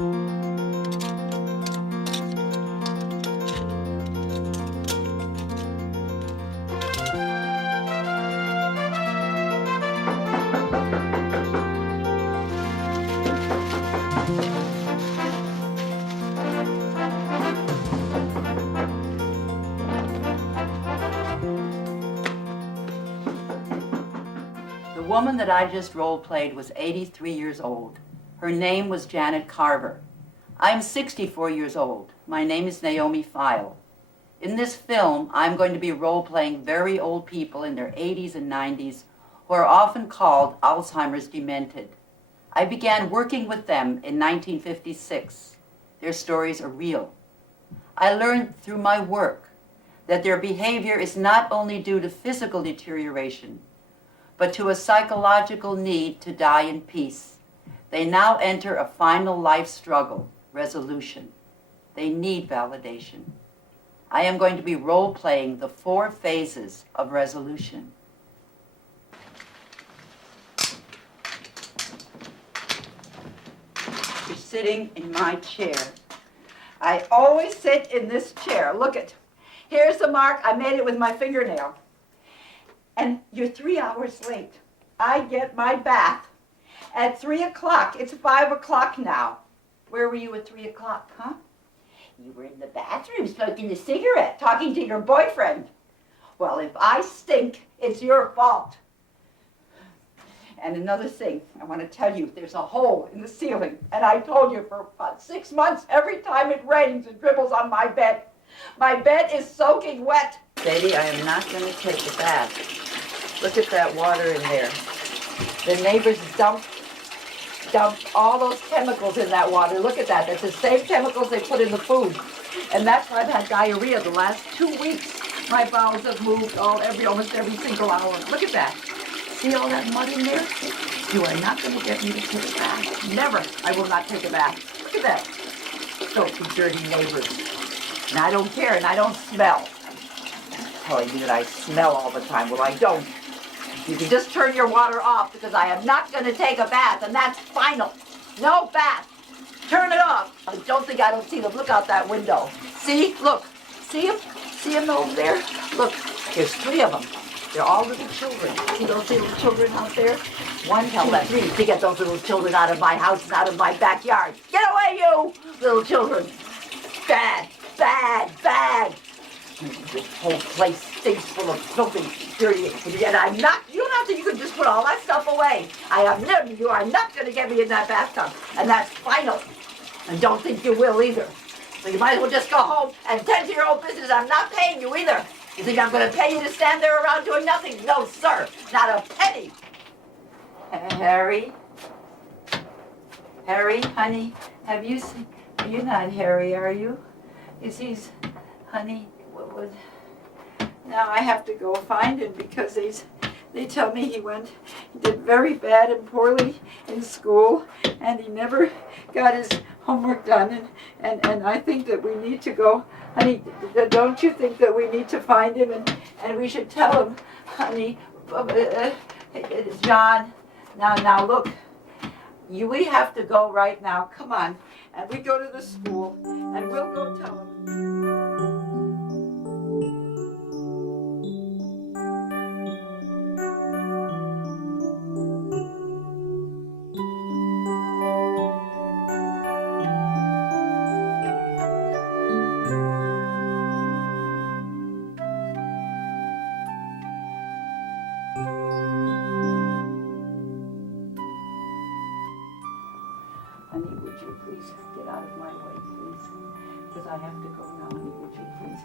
The woman that I just role-played was 83 years old. Her name was Janet Carver. I'm 64 years old. My name is Naomi Feil. In this film, I'm going to be role-playing very old people in their 80s and 90s who are often called Alzheimer's demented. I began working with them in 1956. Their stories are real. I learned through my work that their behavior is not only due to physical deterioration, but to a psychological need to die in peace. They now enter a final life struggle, resolution. They need validation. I am going to be role-playing the 4 phases of resolution. You're sitting in my chair. I always sit in this chair. Look at, here's the mark. I made it with my fingernail. And you're 3 hours late. I get my bath at 3 o'clock. It's 5 o'clock now. Where were you at 3 o'clock, huh? You were in the bathroom smoking a cigarette, talking to your boyfriend. Well, if I stink, it's your fault. And another thing, I want to tell you, there's a hole in the ceiling. And I told you for about 6 months, every time it rains, it dribbles on my bed. My bed is soaking wet. Sadie, I am not going to take a bath. Look at that water in there. The neighbors dumped all those chemicals in that water. Look at that. That's the same chemicals they put in the food. And that's why I've had diarrhea the last 2 weeks. My bowels have moved almost every single hour. Look at that. See all that mud in there? You are not going to get me to take a bath. Never. I will not take a bath. Look at that. Filthy, dirty neighbors. And I don't care, and I don't smell. I'm telling you that I smell all the time. Well, I don't. You can just turn your water off because I am not going to take a bath, and that's final. No bath. Turn it off. Don't think I don't see them. Look out that window. See? Look. See them? See them over there? Look. There's 3 of them. They're all little children. See those little children out there? 1, 2, 3. To get those little children out of my house and out of my backyard. Get away, you little children. Bad, bad, bad. This whole place stinks full of filthy, dirty, and I'm not, you don't have to, you can just put all that stuff away. You are not going to get me in that bathtub, and that's final. And don't think you will either. So you might as well just go home and tend to your own business. I'm not paying you either. You think I'm going to pay you to stand there around doing nothing? No, sir, not a penny. Harry? Harry, honey, have you seen, you're not Harry, are you? He's, honey, now I have to go find him because they tell me he did very bad and poorly in school, and he never got his homework done, and I think that we need to go, honey, don't you think that we need to find him, and we should tell him, honey, John, now look, we have to go right now, come on, and we go to the school, and we'll go tell him. Honey, would you please get out of my way, please? Because I have to go now, honey, would you please?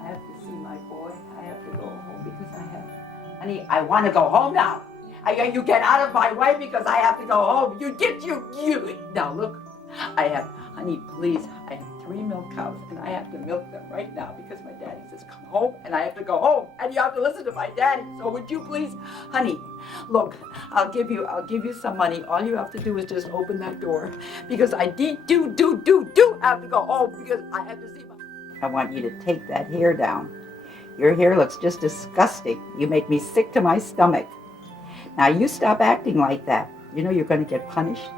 I have to see my boy. I have to go home because I have... Honey, I want to go home now. You get out of my way because I have to go home. You. Now, look, honey, please, I have 3 milk cows, and I have to milk them right now because my daddy says, come home, and I have to go home, and you have to listen to my daddy. So would you please, honey, look, I'll give you some money. All you have to do is just open that door because I do have to go home because I have to see my... I want you to take that hair down. Your hair looks just disgusting. You make me sick to my stomach. Now you stop acting like that. You know you're going to get punished.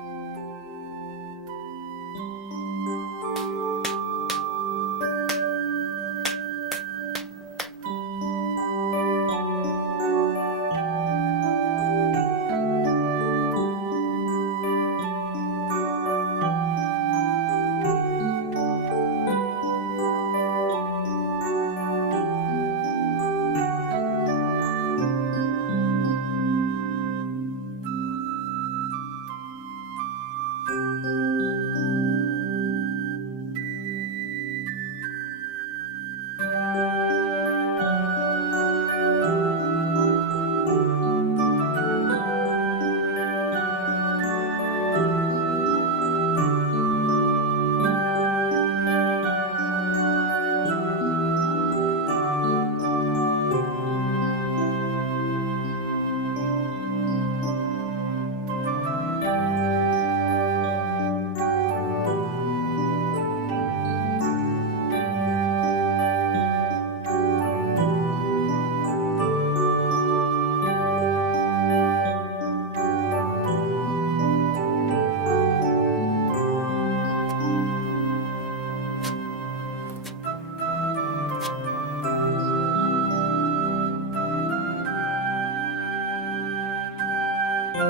But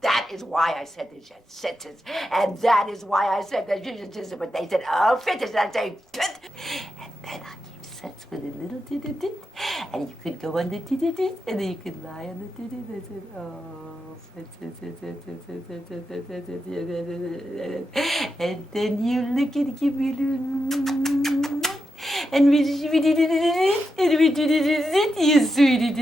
that is why I said this sentence, and that is why I said that you should. But they said, "Oh, finish," and I say, "Fit," and then I give sense with a little tit, and you could go on the tit, and then you could lie on the tit. I said, "Oh, and then you look and give me a little. And we did it, and we did it, you sweetie.